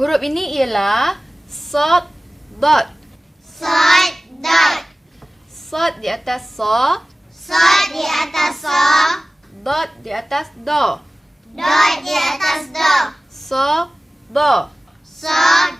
Huruf ini ialah sod dot. Sod dot. Sod di atas so. Sod di atas so. Dot di atas do. Dot di atas do. So bo. Sod